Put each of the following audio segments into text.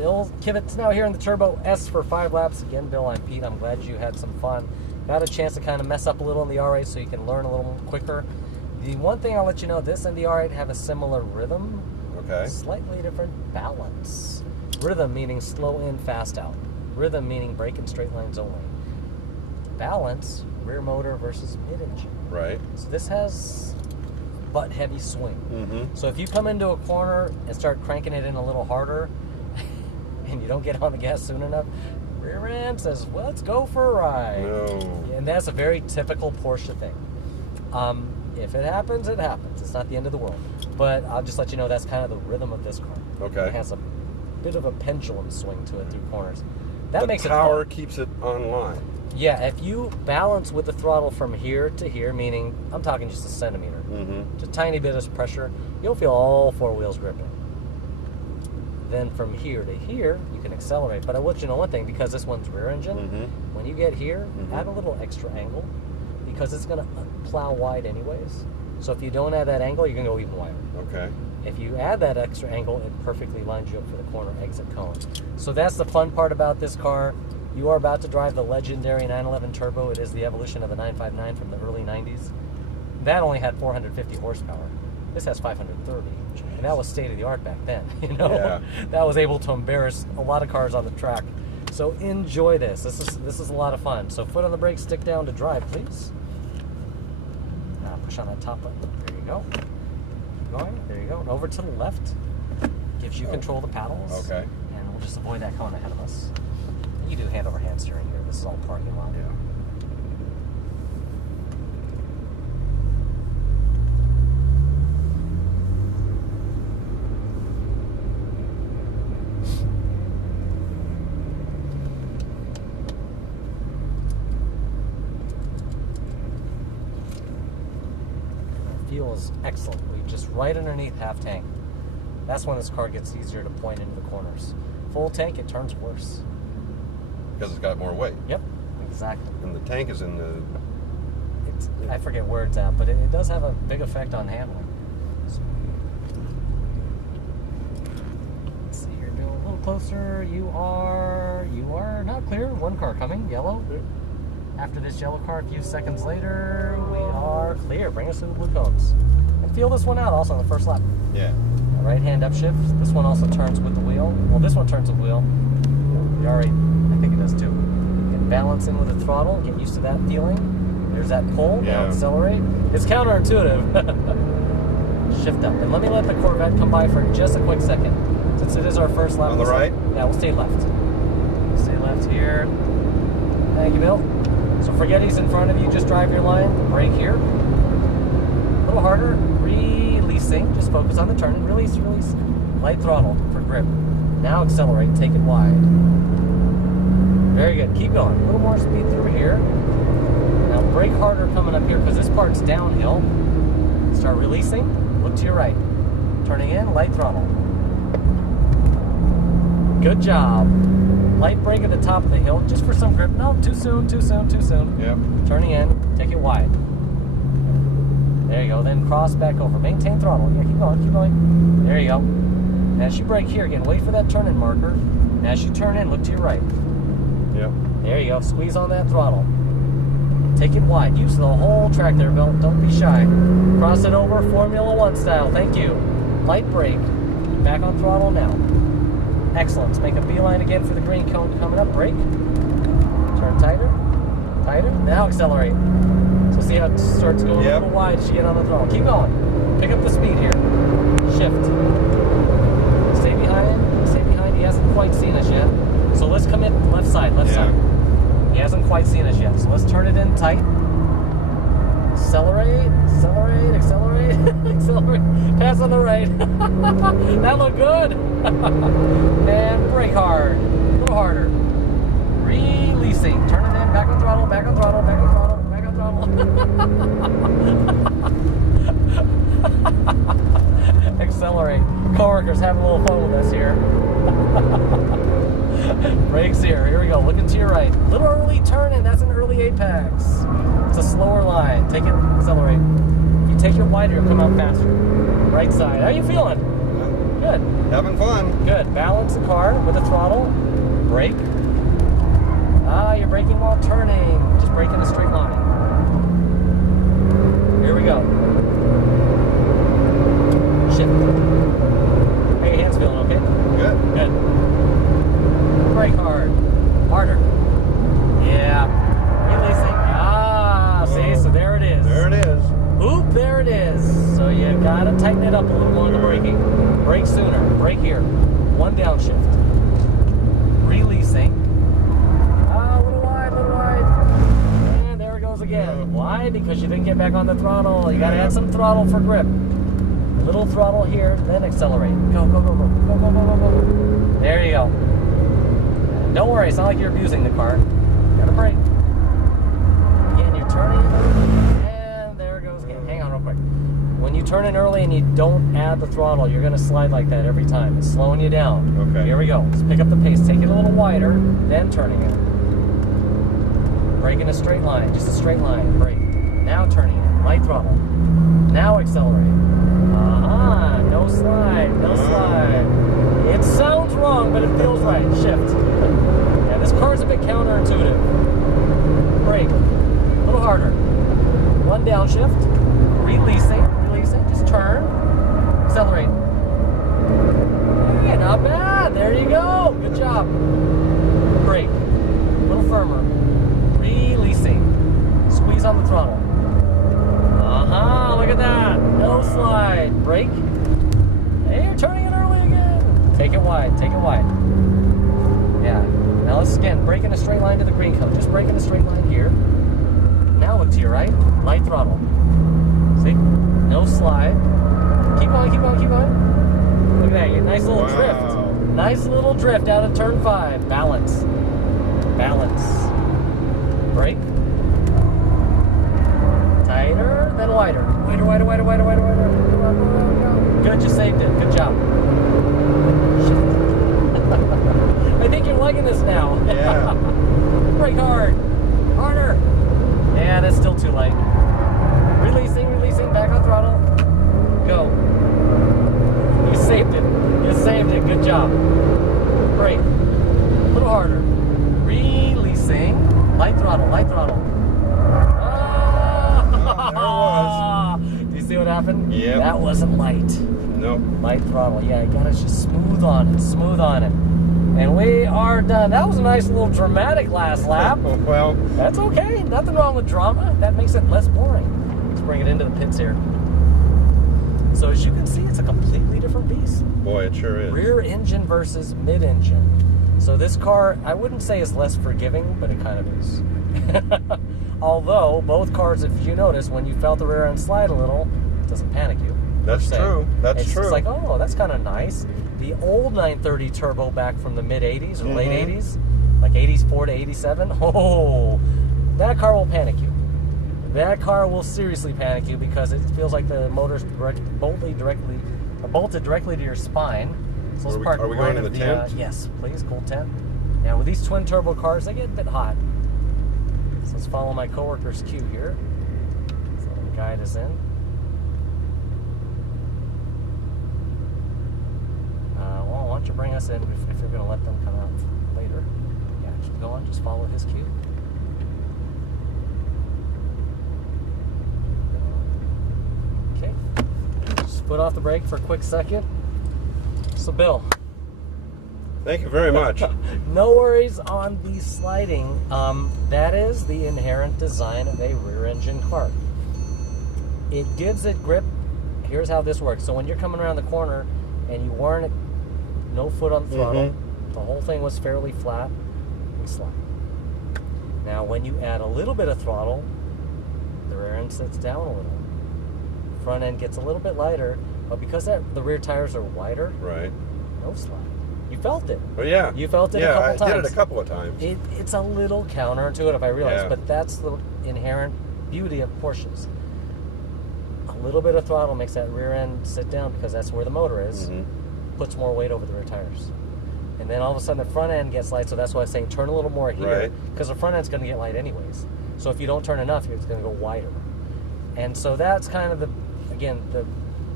Bill Kivett's now here in the Turbo S for 5 laps. Again, Bill, I'm Pete. I'm glad you had some fun. Got a chance to kind of mess up a little in the R8 so you can learn a little quicker. The one thing I'll let you know, this and the R8 have a similar rhythm. Okay. Slightly different balance. Rhythm meaning slow in, fast out. Rhythm meaning brake in straight lines only. Balance, rear motor versus mid-engine. Right. So this has butt heavy swing. Mm-hmm. So if you come into a corner and start cranking it in a little harder and you don't get on the gas soon enough, rear end says, well, let's go for a ride. No. And that's a very typical Porsche thing. If it happens, it happens. It's not the end of the world. But I'll just let you know that's kind of the rhythm of this car. Okay. It has a bit of a pendulum swing to it through corners. That makes it power fun. keeps it online. Yeah, if you balance with the throttle from here to here, meaning I'm talking just a centimeter, just a tiny bit of pressure, you'll feel all 4 wheels gripping. Then from here to here, you can accelerate. But I want you to know one thing, because this one's rear engine, when you get here, add a little extra angle, because it's going to plow wide anyways. So if you don't add that angle, you're going to go even wider. Okay. If you add that extra angle, it perfectly lines you up for the corner exit cone. So that's the fun part about this car. You are about to drive the legendary 911 Turbo. It is the evolution of the 959 from the early 90s. That only had 450 horsepower. This has 530. And that was state-of-the-art back then, you know? Yeah. That was able to embarrass a lot of cars on the track. So enjoy this. This is a lot of fun. So foot on the brake, stick down to drive, please. Now push on that top button. There you go. Keep going. There you go. And over to the left. Gives you control of the paddles. Okay. And we'll just avoid that cone ahead of us. You do hand-over-hand steering here. This is all parking lot. Yeah. Fuel is excellent. We're just right underneath half tank. That's when this car gets easier to point into the corners. Full tank, it turns worse. Because it's got more weight. Yep, exactly. And the tank is in the... I forget where it's at, but it does have a big effect on handling. So, let's see here, Bill. A little closer. You are not clear. One car coming, yellow. After this yellow car, a few seconds later, we are clear. Bring us to the blue cones. And feel this one out also on the first lap. Yeah. Right hand upshift. This one also turns with the wheel. Well, this one turns with the wheel. The R8, I think it does too. And balance in with the throttle. Get used to that feeling. There's that pull. Yeah. Now accelerate. It's counterintuitive. Shift up. And let me let the Corvette come by for just a quick second. Since it is our first lap. On the right? Yeah, we'll stay left. Stay left here. Thank you, Bill. So forget he's in front of you. Just drive your line. Brake here. A little harder. Releasing. Just focus on the turn. Release, release. Light throttle for grip. Now accelerate. Take it wide. Very good. Keep going. A little more speed through here. Now brake harder coming up here because this part's downhill. Start releasing. Look to your right. Turning in. Light throttle. Good job. Light brake at the top of the hill just for some grip. No, too soon, too soon, too soon. Yep. Turning in. Take it wide. There you go. Then cross back over. Maintain throttle. Yeah, keep going, keep going. There you go. And as you brake here, again, wait for that turn-in marker. And as you turn in, look to your right. Yep. There you go. Squeeze on that throttle. Take it wide. Use the whole track there, Bill. Don't be shy. Cross it over Formula One style. Thank you. Light brake. Back on throttle now. Excellent. Let's make a beeline again for the green cone coming up. Brake. Turn tighter. Tighter. Now accelerate. So see how it starts going a little wide as you get on the throttle. Keep going. Pick up the speed here. Shift. Stay behind. Stay behind. He hasn't quite seen us yet. So let's come in left side. Left side. He hasn't quite seen us yet. So let's turn it in tight. Accelerate. Accelerate. Accelerate. Accelerate. Pass on the right. That looked good. And brake hard. A little harder. Releasing. Turn it in. Back on throttle. Back on throttle. Back on throttle. Back on throttle. Accelerate. Coworkers having a little fun with us here. Brakes here. Here we go. Looking to your right. Little early turn in. That's an early apex. It's a slower line. Take it. Accelerate. If you take it wider, you'll come out faster. Right side. How you feeling? Good. Having fun. Good. Balance the car with the throttle. Brake. Ah, you're braking while turning. Just brake in a straight line. Here we go. Shift. Hey, your hands feeling okay? Good. Good. Brake hard. Harder. Yeah. Releasing. Ah, see? So there it is. There it is. Oop, there it is. So you gotta tighten it up a little more in the braking. Brake sooner. Brake here. One downshift. Releasing. Ah, a little wide, And there it goes again. Why? Because you didn't get back on the throttle. You gotta add some throttle for grip. A little throttle here, then accelerate. Go, go, go, go. Go, go, go, go, go. There you go. And don't worry, it's not like you're abusing the car. You gotta brake. Again, you're turning. Hang on real quick. When you turn in early and you don't add the throttle, you're going to slide like that every time. It's slowing you down. Okay. Here we go. Let's pick up the pace. Take it a little wider, then turning it. Brake in a straight line. Just a straight line. Brake. Now turning it. Light throttle. Now accelerate. No slide. No slide. It sounds wrong, but it feels right. Shift. Yeah, this car is a bit counterintuitive. Brake. A little harder. One downshift. Releasing, just turn, accelerate. Hey, not bad. There you go. Good job. Brake. A little firmer. Releasing. Squeeze on the throttle. Look at that. No slide. Brake. Hey, you're turning it early again. Take it wide. Take it wide. Yeah. Now let's again brake in a straight line to the green cone. Just brake in a straight line here. Now look to your right. Light throttle. See? No slide. Keep on, keep on, keep on. Look at that. Your nice little drift. Nice little drift out of turn 5. Balance. Balance. Brake. Tighter, then wider. Wider, wider, wider, wider, wider, wider. Good, you saved it. Good job. I think you're liking this now. Yeah. Brake hard. Harder. Yeah, that's still too light. Releasing, back on throttle. Go. You saved it. You saved it. Good job. Brake. A little harder. Releasing. Light throttle, light throttle. There it was. Do you see what happened? Yeah. That wasn't light. Nope. Light throttle. Yeah, you gotta just smooth on it. Smooth on it. And we are done. That was a nice little dramatic last lap. Well, That's okay. Nothing wrong with drama. That makes it less boring. Let's bring it into the pits here. So as you can see, it's a completely different beast. boy, it sure is. Rear engine versus mid-engine. So this car, I wouldn't say is less forgiving, but it kind of is. Although, both cars, if you notice, when you felt the rear end slide a little, it doesn't panic you. That's true. That's true. It's like, oh, that's kind of nice. The old 930 Turbo back from the mid-80s or late 80s, like 84 to 87, oh, that car will panic you. That car will seriously panic you because it feels like the motor's bolted directly to your spine. So are we going in the tent? Yes, please, cool tent. Now with these twin turbo cars, they get a bit hot. So let's follow my coworker's cue here. So let him guide us in. Well, why don't you bring us in if you're going to let them come out later. Yeah, keep going. Just follow his cue. Okay. Just foot off the brake for a quick second. So, Bill. Thank you very much. No worries on the sliding. That is the inherent design of a rear engine car. It gives it grip. Here's how this works. So when you're coming around the corner and you weren't no foot on the throttle, the whole thing was fairly flat, we slide. Now when you add a little bit of throttle, the rear end sits down a little. Front end gets a little bit lighter, but because the rear tires are wider, Right. no slide. You felt it. Well, yeah. You felt it a couple times. Yeah, I did it a couple of times. It's a little counterintuitive, I realize, Yeah. but that's the inherent beauty of Porsches. A little bit of throttle makes that rear end sit down because that's where the motor is. Puts more weight over the rear tires. And then all of a sudden the front end gets light, so that's why I'm saying turn a little more here. Because the front end's going to get light anyways. So if you don't turn enough, it's going to go wider. And so that's kind of the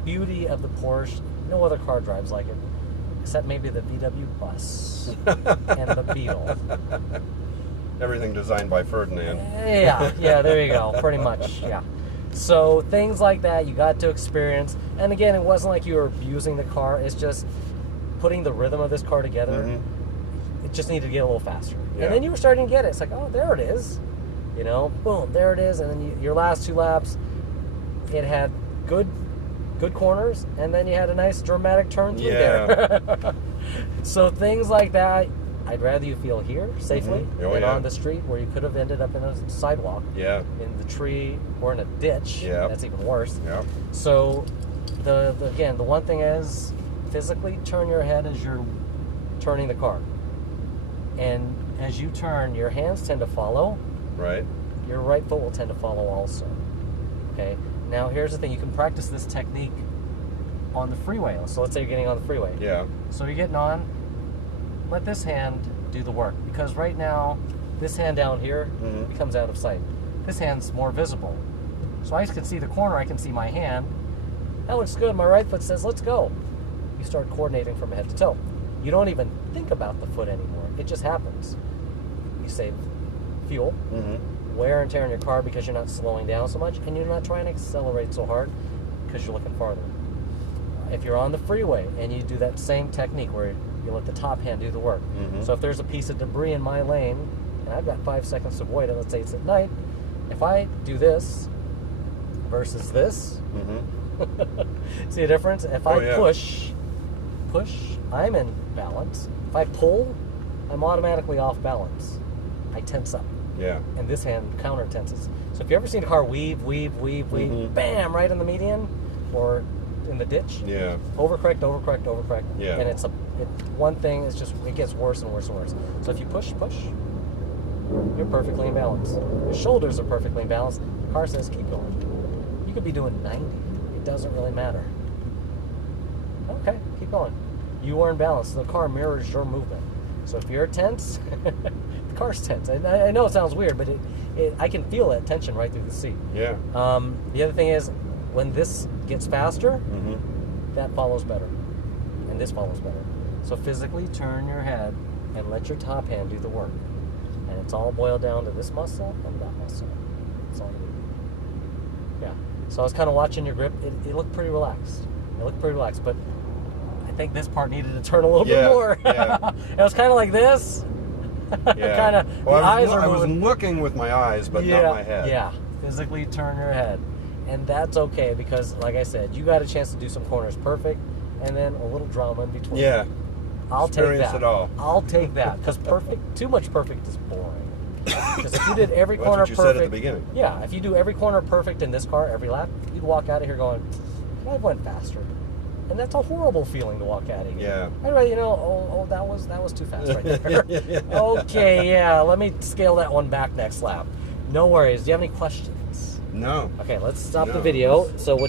beauty of the Porsche. No other car drives like it. except maybe the VW Bus and the Beetle. Everything designed by Ferdinand. Yeah, there you go, pretty much, yeah. So things like that you got to experience. And again, it wasn't like you were abusing the car. It's just putting the rhythm of this car together. Mm-hmm. It just needed to get a little faster. Yeah. And then you were starting to get it. It's like, oh, there it is. You know, boom, there it is. And then your last 2 laps, it had good corners, and then you had a nice dramatic turn through there. So things like that, I'd rather you feel here safely than on the street where you could have ended up in a sidewalk, in the tree, or in a ditch. That's even worse. So the one thing is physically turn your head as you're turning the car, and as you turn, your hands tend to follow. Right. Your right foot will tend to follow also. Okay. Now here's the thing: you can practice this technique on the freeway. So let's say you're getting on the freeway. Yeah. So you're getting on. Let this hand do the work, because right now this hand down here becomes out of sight. This hand's more visible, so I can see the corner. I can see my hand. That looks good. My right foot says, "Let's go." You start coordinating from head to toe. You don't even think about the foot anymore. It just happens. You save fuel, wear and tear on your car because you're not slowing down so much, and you're not trying to accelerate so hard because you're looking farther. If you're on the freeway and you do that same technique where you let the top hand do the work. So if there's a piece of debris in my lane, and I've got 5 seconds to avoid it, let's say it's at night, if I do this versus this, see a difference? If I push, I'm in balance. If I pull, I'm automatically off balance. I tense up. Yeah. And this hand counter tenses. So if you ever seen a car weave, bam, right in the median, or in the ditch. Yeah. Overcorrect. Yeah. And one thing is just, it gets worse and worse and worse. So if you push, you're perfectly in balance. Your shoulders are perfectly in balance. The car says keep going. You could be doing 90. It doesn't really matter. Okay, keep going. You are in balance. The car mirrors your movement. So if you're tense, the car's tense. I know it sounds weird, but I can feel that tension right through the seat. Yeah. The other thing is, when this gets faster, that follows better, and this follows better. So physically turn your head and let your top hand do the work, and it's all boiled down to this muscle and that muscle. That's all you need. Yeah. So I was kind of watching your grip. It looked pretty relaxed. But I think this part needed to turn a little bit more. It was kind of like this. Kind of. Well, I was looking with my eyes, but not my head. Yeah. Physically turn your head. And that's okay, because, like I said, you got a chance to do some corners perfect, and then a little drama in between. Yeah. I'll take that. It all. I'll take that, because too much perfect is boring. Because if you did every corner that's what you perfect, said at the beginning. Yeah, if you do every corner perfect in this car every lap, you'd walk out of here going, I went faster. And that's a horrible feeling to walk out of here. Yeah. I'd rather, that was too fast right there. Okay, yeah, let me scale that one back next lap. No worries. Do you have any questions? No. Okay, let's stop the video. So what